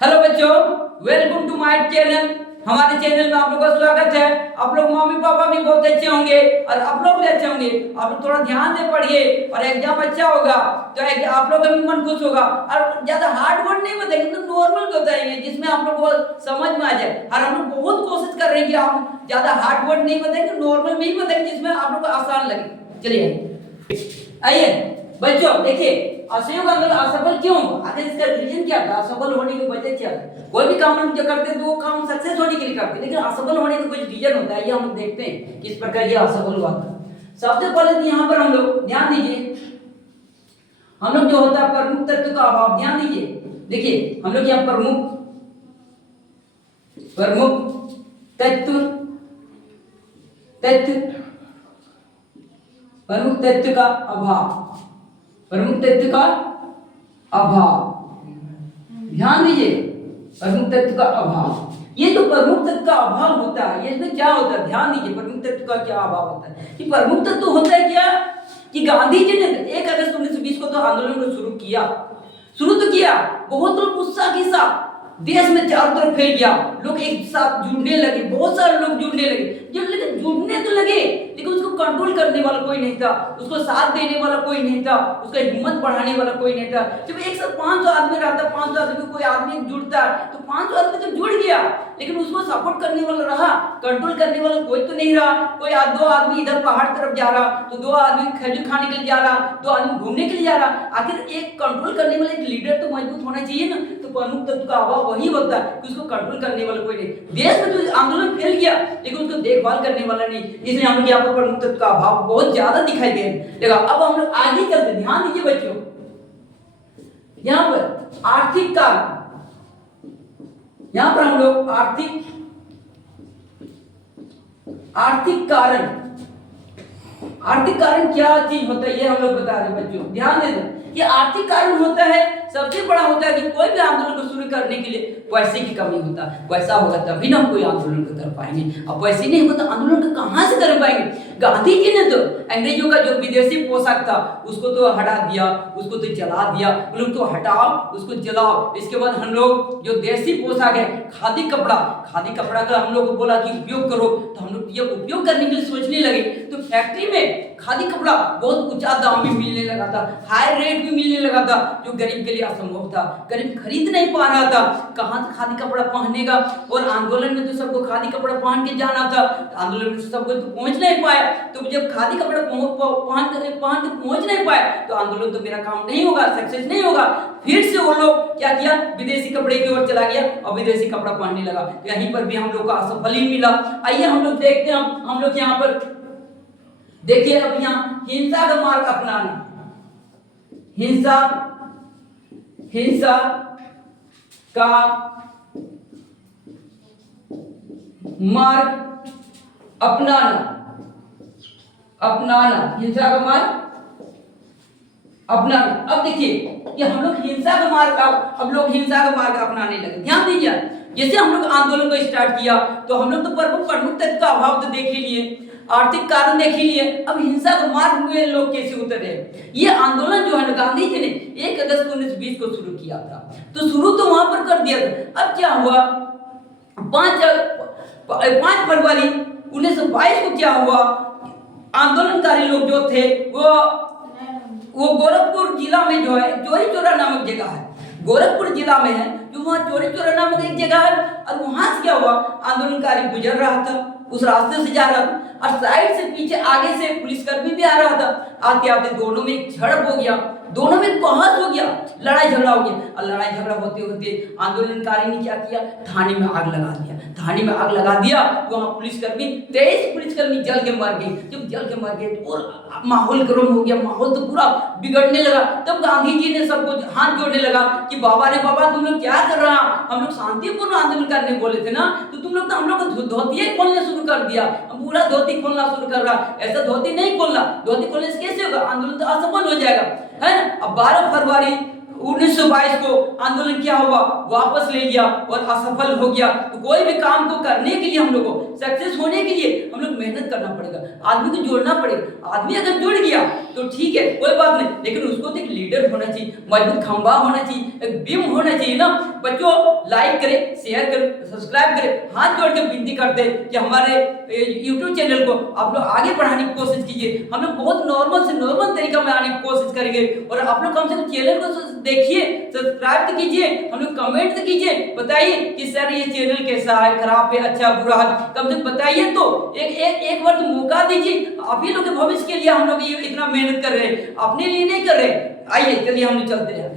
Hello बच्चों, welcome to my channel. हमारे channel में आप लोगों का स्वागत है। आप लोग मम्मी पापा भी बहुत अच्छे होंगे और आप लोग भी अच्छे होंगे। आप लोग थोड़ा ध्यान से पढ़िए और एग्जाम अच्छा होगा तो आप लोग का भी मन खुश होगा। और ज्यादा हार्ड वर्ड नहीं बताएंगे, तो नॉर्मल बताएंगे जिसमें आप लोग को समझ में आ जाए। और हम लोग बहुत कोशिश कर रहे हैं कि हम ज्यादा हार्ड वर्ड नहीं बताएंगे, नॉर्मल में ही बताएंगे जिसमें आप लोग को आसान लगे। चलिए आइए बच्चों, देखिए असहयोग आंदोलन असफल क्यों हुआ? आखिर इसका रीजन क्या था? असफल होने की वजह क्या है? कोई भी काम हम जो करते हैं तो वो काम सक्सेस होने के लिए करते हैं, लेकिन असफल होने का कुछ रीजन होता है। ये हम देखते हैं किस प्रकार ये असफल हुआ था। सबसे पहले तो यहाँ पर हम लोग ध्यान दीजिए, हम लोग जो होता है प्रमुख तत्व का अभाव। ध्यान दीजिए, देखिए हम लोग यहाँ प्रमुख तत्व प्रमुख तत्व का अभाव, प्रमुख तत्व का अभाव। ध्यान दीजिए, प्रमुख तत्व का अभाव। ये जो प्रमुख तत्व का अभाव होता है, ये इसमें क्या होता है? ध्यान दीजिए, प्रमुख तत्व का क्या अभाव होता है। कि प्रमुख तत्व होता है क्या कि गांधी जी ने 1 अगस्त 1920 को तो आंदोलन को शुरू तो किया। बहुत लोग उत्साह के साथ देश में चारों तरफ फैल गया, लोग एक साथ जुड़ने लगे, बहुत सारे लोग जुड़ने लगे। जुड़ने तो लगे, लेकिन उसको कंट्रोल करने वाला कोई नहीं था, उसको साथ देने वाला कोई नहीं था, उसका हिम्मत बढ़ाने वाला कोई नहीं था। जब एक साथ 500 आदमी रहता, 500 आदमी कोई आदमी जुड़ता तो 500 आदमी तो जुड़ गया, लेकिन उसको सपोर्ट करने वाला रहा, कंट्रोल करने वाला कोई तो नहीं रहा। कोई 2 आदमी इधर पहाड़ तरफ जा रहा, तो 2 आदमी खजूर खाने के लिए जा रहा, 2 आदमी घूमने के लिए जा रहा। आखिर एक कंट्रोल करने वाला एक लीडर तो मजबूत होना चाहिए ना। तो प्रमुख तत्व का अभाव वही होता है कि उसको कंट्रोल करने वाला कोई नहीं। देश में तो आंदोलन फैल गया, लेकिन उसको देखभाल करने वाला नहीं। इसलिए हम लोग यहाँ पर प्रमुख तत्व का अभाव बहुत ज्यादा दिखाई देगा। अब हम लोग आगे चलते, ध्यान दीजिए बच्चों, यहाँ पर आर्थिक कारण, यहाँ पर हम लोग आर्थिक कारण क्या चीज होता है ये हम लोग बता रहे बच्चों। ध्यान दे दो, ये आर्थिक कारण होता है, सबसे बड़ा होता है कि कोई भी आंदोलन को शुरू करने के लिए पैसे की कमी होता है। पैसा होगा तभी ना हम कोई आंदोलन को कर पाएंगे, अब पैसे नहीं होगा तो आंदोलन को कहां से कर पाएंगे। गांधी जी ने तो अंग्रेजों का जो विदेशी पोशाक था उसको तो हटा दिया, उसको तो जला दिया। लोग तो हटाओ, उसको जलाओ। इसके बाद हम लोग जो देसी पोशाक है खादी कपड़ा का हम लोग को बोला कि उपयोग करो, तो हम लोग ये उपयोग करने के लिए सोचने लगे। तो फैक्ट्री में खादी कपड़ा बहुत ऊंचा दाम में मिलने लगा था, हाई रेट में मिलने लगा था, जो गरीब के लिए असंभव था। गरीब खरीद नहीं पा रहा था, कहां से खादी कपड़ा पहनेगा। और आंदोलन में तो सबको खादी कपड़ा पहन के जाना था, आंदोलन में सबको तो पहुंच नहीं पाया। तो जब खादी कपड़ा पहन के पहुंच नहीं पाए तो आंदोलन तो मेरा काम नहीं होगा, सक्सेस नहीं होगा। फिर से वो लोग क्या किया, विदेशी कपड़े की ओर चला गया और विदेशी कपड़ा पहनने लगा। यहीं पर भी हम लोग को असफल ही मिला। आइए हम लोग देखते हैं, हम लोग यहाँ पर देखिए, अब यहाँ हिंसा का मार्ग अपनाना, हिंसा का मार्ग अपनाना, हिंसा का मार्ग अपनाना। अब देखिए कि हम लोग हिंसा का मार्ग अपनाने लगे। ध्यान दीजिए, जैसे हम लोग आंदोलन को स्टार्ट किया तो हम लोग तो प्रमुख तत्व का अभाव तो देख ही लिए, आर्थिक कारण देख ही लिए। अब हिंसा का मार्ग में लोग कैसे उतरे? ये आंदोलन जो है गांधी जी ने 1 अगस्त 1920 को शुरू किया था, तो शुरू तो वहां पर कर दिया था। अब क्या हुआ, 5 फरवरी 1922 को क्या हुआ, आंदोलनकारी लोग जो थे वो गोरखपुर जिला में जो है चोरी चौरा नामक जगह है, गोरखपुर जिला में है जो, वहाँ चोरी चौरा नामक एक जगह है। और वहां से क्या हुआ, आंदोलनकारी गुजर रहा था, उस रास्ते से जा रहा था, और साइड से पीछे आगे से पुलिसकर्मी भी आ रहा था। आते आते दोनों में एक झड़प हो गया, दोनों में बहस हो गया, लड़ाई झगड़ा हो गया। और लड़ाई झगड़ा होते होते आंदोलनकारी ने क्या किया, थाने में आग लगा दिया। थाने में आग लगा दिया तो वहाँ पुलिसकर्मी 23 पुलिसकर्मी जल के मर गए। जब जल के मर गए तो और माहौल गर्म हो गया, माहौल तो पूरा बिगड़ने लगा। तब गांधी जी ने सबको हाथ जोड़ने लगा कि बाबा रे बाबा, तुम लोग क्या कर रहा, हम लोग शांतिपूर्ण आंदोलन करने बोले थे ना, तो तुम लोग तो हम लोग को धोती खोलने शुरू कर दिया, पूरा धोती खोलना शुरू कर रहा। ऐसा धोती नहीं खोलना, धोती खोलने से कैसे होगा, आंदोलन तो असफल हो जाएगा, है ना। अब 12 फरवरी 1922 को आंदोलन क्या हुआ, वापस ले लिया और असफल हो गया। तो कोई भी काम को करने के लिए हम लोग को सक्सेस होने के लिए हम लोग मेहनत करना पड़ेगा, आदमी को जोड़ना पड़ेगा। आदमी अगर जुड़ गया तो ठीक है, कोई बात नहीं, लेकिन उसको तो एक लीडर होना चाहिए, मजबूत खंभा होना चाहिए, एक बीम होना चाहिए ना। बच्चों लाइक करें, शेयर करें, सब्सक्राइब करें, हाथ जोड़ के विनती करते हैं कि हमारे YouTube चैनल को आप लोग आगे बढ़ाने की कोशिश कीजिए। हम लोग बहुत नॉर्मल से नॉर्मल तरीका में आने की कोशिश करेंगे और आप लोग कम से कम चैनल को देखिए, सब्सक्राइब तो कीजिए, हम लोग कमेंट तो कीजिए, बताइए कि सर ये चैनल कैसा है, खराब है, अच्छा बुरा है, कम से कम बताइए। तो एक बार तो मौका दीजिए। आप ही लोग के भविष्य के लिए हम लोग ये इतना मेहनत कर रहे हैं, अपने लिए नहीं कर रहे। आइए चलिए हम लोग चलते हैं।